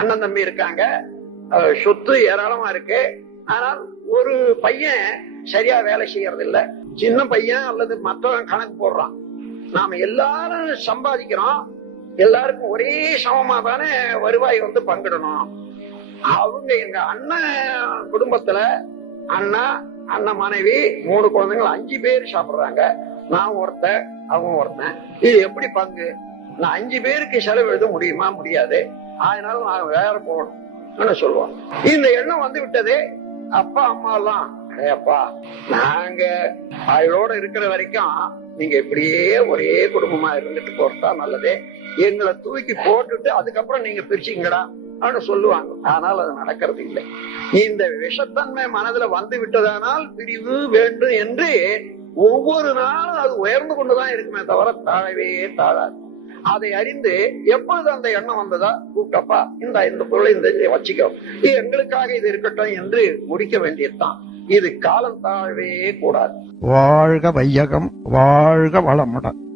அண்ணன் தம்பி இருக்காங்க. சொத்து ஏராளமா இருக்கு. ஆனால் ஒரு பையன் சரியா வேலை செய்யறது இல்ல சின்ன பையன் அல்லது மற்றவன் கணக்கு போடுறான். நாம எல்லாரும் சம்பாதிக்கிறோம். எல்லாருக்கும் ஒரே சமமா தானே வருவாய் வந்து பங்கிடணும். அவங்க எங்க அண்ணன் குடும்பத்துல அண்ணா அண்ணன் மனைவி மூணு குழந்தைங்க அஞ்சு பேர் சாப்பிடுறாங்க. நான் ஒருத்தன் அவன் ஒருத்தன். இது எப்படி பங்கு? நான் அஞ்சு பேருக்கு செலவு எழுத முடியுமா? முடியாது. அதனால நாங்க வேற போகணும். சொல்லுவோம் இந்த எண்ணம் வந்து விட்டது அப்பா அம்மா எல்லாம் அப்பா நாங்க அவளோட இருக்கிற வரைக்கும் நீங்க இப்படியே ஒரே குடும்பமா இருந்துட்டு போறதா நல்லதே. எங்களை தூக்கி போட்டுட்டு அதுக்கப்புறம் நீங்க பிரிச்சுங்கடா அப்படின்னு சொல்லுவாங்க. ஆனால் அது நடக்கிறது இல்லை. இந்த விஷத்தன்மை மனதுல வந்து விட்டதானால் பிரிவு வேண்டும் என்று ஒவ்வொரு நாளும் அது உயர்ந்து கொண்டுதான் இருக்குமே தவிர தாழவே தாழாது. அதை அறிந்து எப்பொழுது அந்த எண்ணம் வந்ததா? கூப்பிட்டப்பா இந்த இந்த பொருளை இந்த வச்சுக்கோ. இது எங்களுக்காக இது இருக்கட்டும் என்று முடிக்க வேண்டியதுதான். இது காலம் தாழவே கூடாது. வாழ்க வையகம் வாழ்க வளமுடன்.